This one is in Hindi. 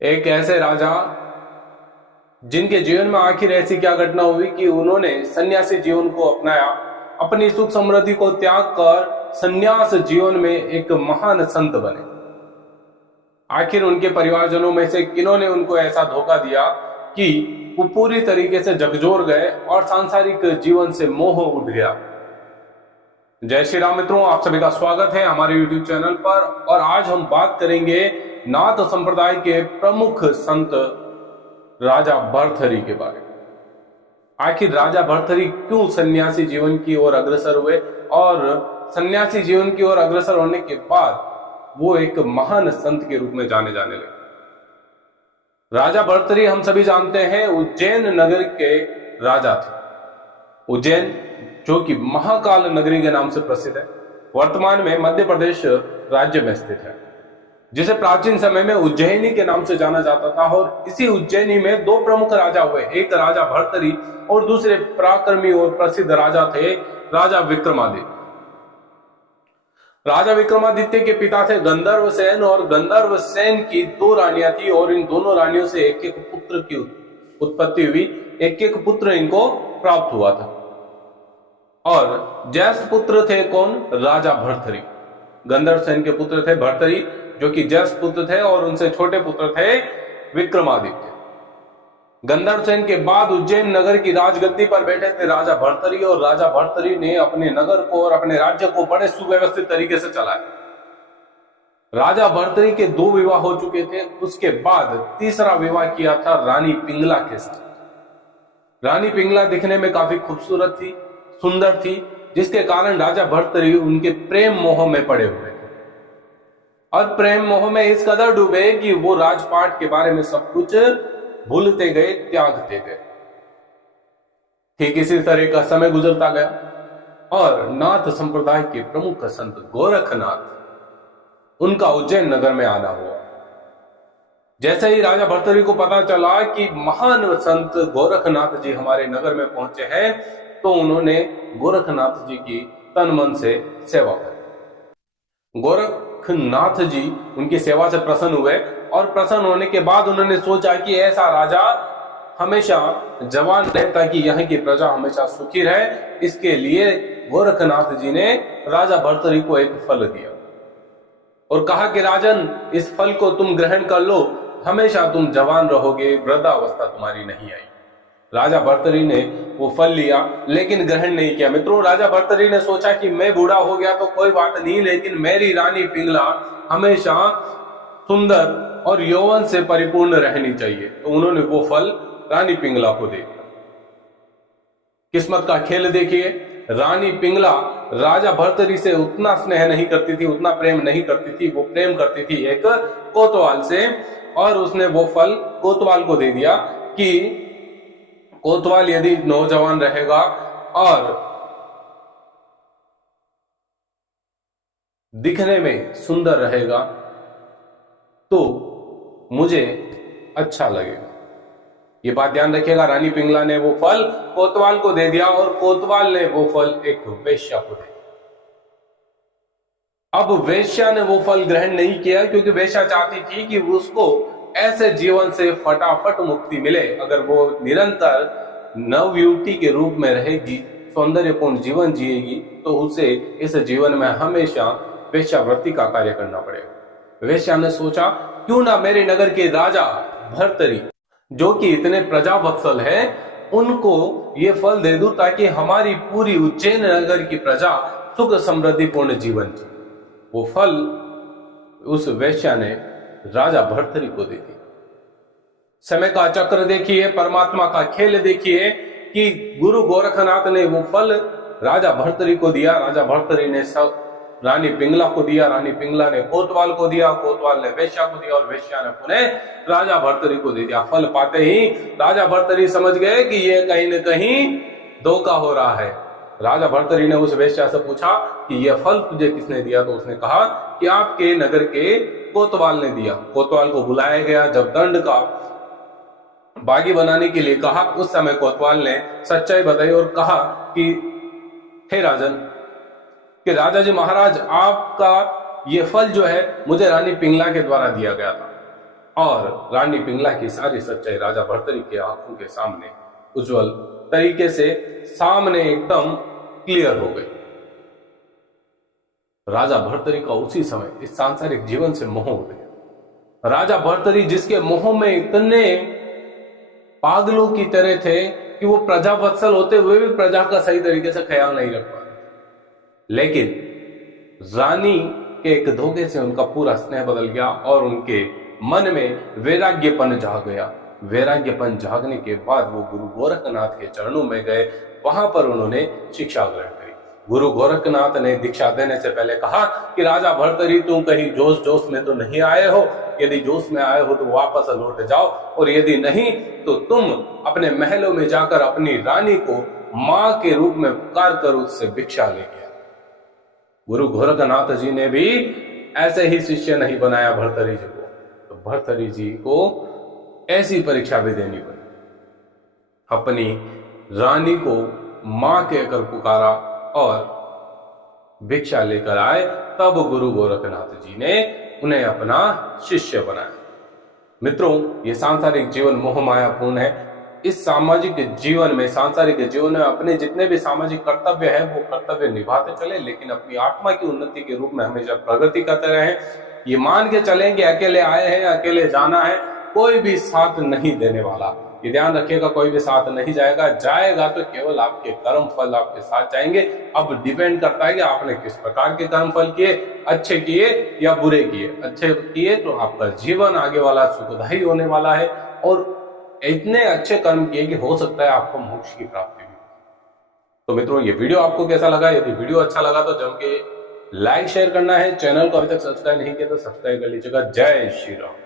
एक ऐसे राजा जिनके जीवन में आखिर ऐसी क्या घटना हुई कि उन्होंने सन्यासी जीवन को अपनाया, अपनी सुख समृद्धि को त्याग कर सन्यास जीवन में एक महान संत बने। आखिर उनके परिवारजनों में से किन्होंने उनको ऐसा धोखा दिया कि वो पूरी तरीके से झकझोर गए और सांसारिक जीवन से मोह उठ गया। जय श्री राम मित्रों, आप सभी का स्वागत है हमारे YouTube चैनल पर। और आज हम बात करेंगे नाथ संप्रदाय के प्रमुख संत राजा भर्तृहरि के बारे में। आखिर राजा भर्तृहरि क्यों सन्यासी जीवन की ओर अग्रसर हुए और सन्यासी जीवन की ओर अग्रसर होने के बाद वो एक महान संत के रूप में जाने लगे। राजा भर्तृहरि हम सभी जानते हैं उज्जैन नगर के राजा थे। उज्जैन जो कि महाकाल नगरी के नाम से प्रसिद्ध है, वर्तमान में मध्य प्रदेश राज्य में स्थित है, जिसे प्राचीन समय में उज्जैनी के नाम से जाना जाता था। और इसी उज्जैनी में दो प्रमुख राजा हुए, एक राजा भर्तृहरि और दूसरे पराक्रमी और प्रसिद्ध राजा थे राजा विक्रमादित्य। राजा विक्रमादित्य के पिता थे गंधर्व सेन, और गंधर्व सेन की दो रानियां थी और इन दोनों रानियों से एक एक पुत्र की उत्पत्ति हुई, एक एक पुत्र इनको प्राप्त हुआ था। और ज्येष्ठ पुत्र थे कौन? राजा भर्तृहरि। गंधर्व सेन के पुत्र थे भर्तृहरि जो कि ज्येष्ठ पुत्र थे, और उनसे छोटे पुत्र थे विक्रमादित्य। गंधर्व सेन के बाद उज्जैन नगर की राजगद्दी पर बैठे थे राजा भर्तृहरि, और राजा भर्तृहरि ने अपने नगर को और अपने राज्य को बड़े सुव्यवस्थित तरीके से चलाया। राजा भर्तृहरि के दो विवाह हो चुके थे, उसके बाद तीसरा विवाह किया था रानी पिंगला के साथ। रानी पिंगला दिखने में काफी खूबसूरत थी, सुंदर थी, जिसके कारण राजा भर्तृहरि उनके प्रेम मोह में पड़े हुए थे, और प्रेम मोह में इस कदर डूबे कि वो राजपाट के बारे में सब कुछ भूलते गए, त्यागते गए। ठीक इसी तरह का समय गुजरता गया और नाथ संप्रदाय के प्रमुख संत गोरखनाथ, उनका उज्जैन नगर में आना हुआ। जैसे ही राजा भर्तृहरि को पता चला कि महान संत गोरखनाथ जी हमारे नगर में पहुंचे हैं, तो उन्होंने गोरखनाथ जी की तन मन से सेवा की। गोरखनाथ जी उनकी सेवा से प्रसन्न हुए, और प्रसन्न होने के बाद उन्होंने सोचा कि ऐसा राजा हमेशा जवान रहे ताकि यहाँ की प्रजा हमेशा सुखी रहे। इसके लिए गोरखनाथ जी ने राजा भर्तृहरि को एक फल दिया और कहा कि राजन, इस फल को तुम ग्रहण कर लो, हमेशा तुम जवान रहोगे, वृद्धावस्था तुम्हारी नहीं आई। राजा भर्तृहरि ने वो फल लिया लेकिन ग्रहण नहीं किया। मित्रों, राजा भर्तृहरि ने सोचा कि मैं बूढ़ा हो गया तो कोई बात नहीं, लेकिन मेरी रानी पिंगला हमेशा सुंदर और यौवन से परिपूर्ण रहनी चाहिए। तो उन्होंने वो फल रानी पिंगला को दे दिया। किस्मत का खेल देखिए, रानी पिंगला राजा भर्तृहरि से उतना स्नेह नहीं करती थी, उतना प्रेम नहीं करती थी। वो प्रेम करती थी एक कोतवाल से, और उसने वो फल कोतवाल को दे दिया कि कोतवाल यदि नौजवान रहेगा और दिखने में सुंदर रहेगा तो मुझे अच्छा लगेगा। ये बात ध्यान रखिएगा, रानी पिंगला ने वो फल कोतवाल को दे दिया और कोतवाल ने वो फल एक वेश्या को दे दिया। अब वेश्या ने वो फल ग्रहण नहीं किया क्योंकि वेश्या चाहती थी कि उसको ऐसे जीवन से फटाफट मुक्ति मिले। अगर वो निरंतर नवयुवती के रूप में रहेगी, सौंदर्यपूर्ण जीवन जिएगी, तो उसे इस जीवन में हमेशा वेश्यावृत्ति का कार्य करना पड़ेगा। वेश्या ने सोचा क्यों ना मेरे नगर के राजा भर्तरी, जो कि इतने प्रजावत्सल है, उनको ये फल दे दूं ताकि हमारी पूरी उज्जैन नगर की प्रजा सुख समृद्धिपूर्ण जीवन जिए। वो फल उस वेश्या ने राजा भर्तरी को दे दिया। समय का चक्र देखिए, परमात्मा का खेल देखिए कि गुरु गोरखनाथ ने वो फल राजा भर्तरी को दिया, राजा भर्तरी ने सब रानी पिंगला को दिया, रानी पिंगला ने कोतवाल को दिया, कोतवाल ने वेश्या को दिया और वेश्या ने पुनः राजा भर्तरी को दे दिया। फल पाते ही राजा भर्तरी समझ गए कि ये कहीं न कहीं धोखा हो रहा है। राजा भर्तरी ने उस वेश्या से पूछा कि यह फल तुझे किसने दिया? तो उसने कहा कि आपके नगर के कोतवाल ने दिया। कोतवाल को बुलाया गया। जब दंड का बागी बनाने के लिए कहा, उस समय कोतवाल ने सच्चाई बताई और कहा कि हे राजन, कि राजा जी महाराज, आपका ये फल जो है मुझे रानी पिंगला के द्वारा दिया गया था। और रानी पिंगला की सारी सच्चाई राजा भर्तरी के आंखों के सामने उज्जवल तरीके से सामने एकदम क्लियर हो गई। राजा भर्तरी का उसी समय इस सांसारिक जीवन से मोह हो गया। राजा भर्तरी जिसके मोह में इतने पागलों की तरह थे कि वो प्रजावत्सल होते हुए भी प्रजा का सही तरीके से ख्याल नहीं रख पा रहे, लेकिन रानी के एक धोखे से उनका पूरा स्नेह बदल गया और उनके मन में वैराग्यपन जाग गया। वैराग्यपन जागने के बाद वो गुरु गोरखनाथ के चरणों में गए। वहां पर उन्होंने शिक्षा ग्रहण करी। गुरु गोरखनाथ ने दीक्षा देने से पहले कहा कि राजा भर्तरी, तुम कहीं जोश जोश में तो नहीं आए हो? यदि जोश में आए हो तो वापस लौट जाओ, और यदि नहीं तो तुम अपने महलों में जाकर अपनी रानी को मां के रूप में पुकार कर उससे भिक्षा ले गया। गुरु गोरखनाथ जी ने भी ऐसे ही शिष्य नहीं बनाया भर्तरी जी को, तो भर्तरी जी को ऐसी परीक्षा भी देनी पड़ी। अपनी रानी को मां कहकर पुकारा और भिक्षा लेकर आए, तब गुरु गोरखनाथ जी ने उन्हें अपना शिष्य बनाया। मित्रों, ये सांसारिक जीवन मोह मायापूर्ण है। इस सामाजिक जीवन में, सांसारिक जीवन में अपने जितने भी सामाजिक कर्तव्य है वो कर्तव्य निभाते चले, लेकिन अपनी आत्मा की उन्नति के रूप में हमेशा प्रगति करते रहे। ये मान के चलें कि अकेले आए हैं, अकेले जाना है, कोई भी साथ नहीं देने वाला। ये ध्यान रखिएगा, कोई भी साथ नहीं जाएगा। जाएगा तो केवल आपके कर्म फल आपके साथ जाएंगे। अब डिपेंड करता है कि आपने किस प्रकार के कर्म फल किए, अच्छे किए या बुरे किए। अच्छे किए तो आपका जीवन आगे वाला सुखदायी होने वाला है, और इतने अच्छे कर्म किए कि हो सकता है आपको मोक्ष की प्राप्ति भी। तो मित्रों, ये वीडियो आपको कैसा लगा? यदि वीडियो अच्छा लगा तो जम के लाइक शेयर करना है। चैनल को अभी तक सब्सक्राइब नहीं किया तो सब्सक्राइब कर लीजिएगा। जय श्री राम।